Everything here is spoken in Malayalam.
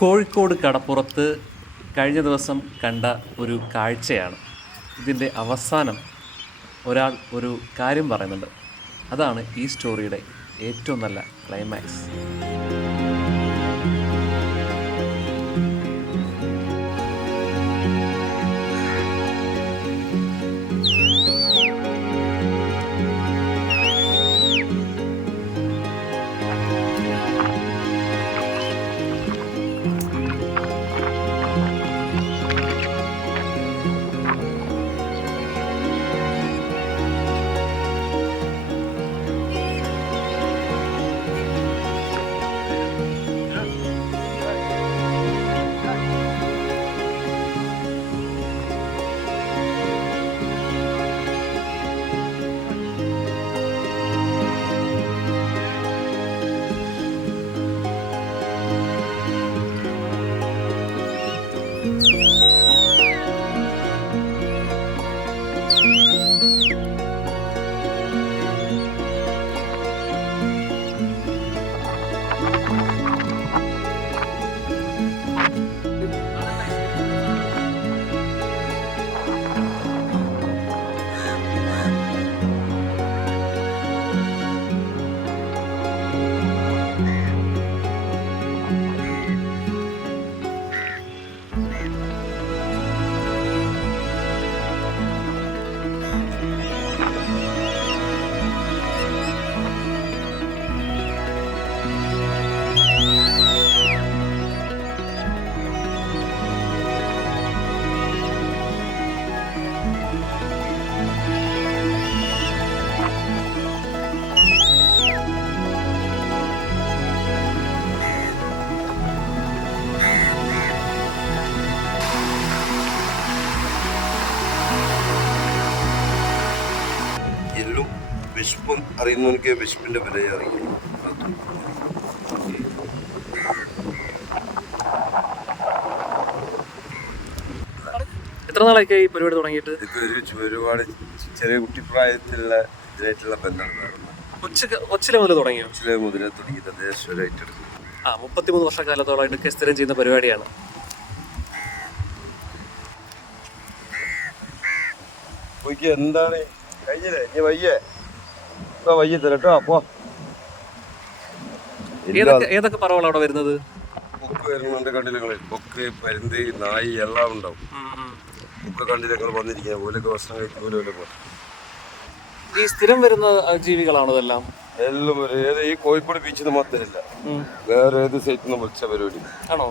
കോഴിക്കോട് കടപ്പുറത്ത് കഴിഞ്ഞ ദിവസം കണ്ട ഒരു കാഴ്ചയാണ്. ഇതിൻ്റെ അവസാനം ഒരാൾ ഒരു കാര്യം പറയുന്നുണ്ട്. അതാണ് ഈ സ്റ്റോറിയുടെ ഏറ്റവും നല്ല ക്ലൈമാക്സ്. വിശപ്പും അറിയുന്നവർക്ക് വിശപ്പിന്റെ വില അറിയും. എത്ര നാളൊക്കെ ഈ പരിപാടി തുടങ്ങിയിട്ട്? ഇതൊരു ഒരുപാട് ചെറിയ കുട്ടിപ്രായത്തിലുള്ള ഇതിനായിട്ടുള്ള ബന്ധമാണ്. കൊച്ചിലെ മുതൽ തുടങ്ങിയോ? കൊച്ചിലെ മുതലേ തുടങ്ങി തദ്ദേശമായിട്ട് എടുക്കും. 33 വർഷക്കാലത്തോളമായിട്ട് സ്ഥിരം ചെയ്യുന്ന പരിപാടിയാണ്. എന്താണ് കഴിഞ്ഞില്ലേ? ഇനി വയ്യേ വയ്യ തരട്ടോ. അപ്പോ ഏതൊക്കെ പറവകൾ അവിടെ വരുന്നത്? കൊക്ക് വരുന്നുണ്ട്, കണ്ടില്ലങ്ങളിൽ കൊക്ക്, പരുന്ത്, നായി എല്ലാം ഉണ്ടാവും. കൊക്ക് കണ്ടില്ലങ്ങൾ വന്നിരിക്കുക ഓലൊക്കെ ഭക്ഷണം കഴിക്കും. ഈ സ്ഥിരം വരുന്ന ജീവികളാണോ ഇതെല്ലാം? എല്ലാം ഈ കോഴിക്കോട് ബീച്ചിൽ നിന്ന് മാത്രമല്ല, വേറെ ഏത് സൈറ്റിൽ നിന്ന് വിളിച്ച പരിപാടി ആണോ?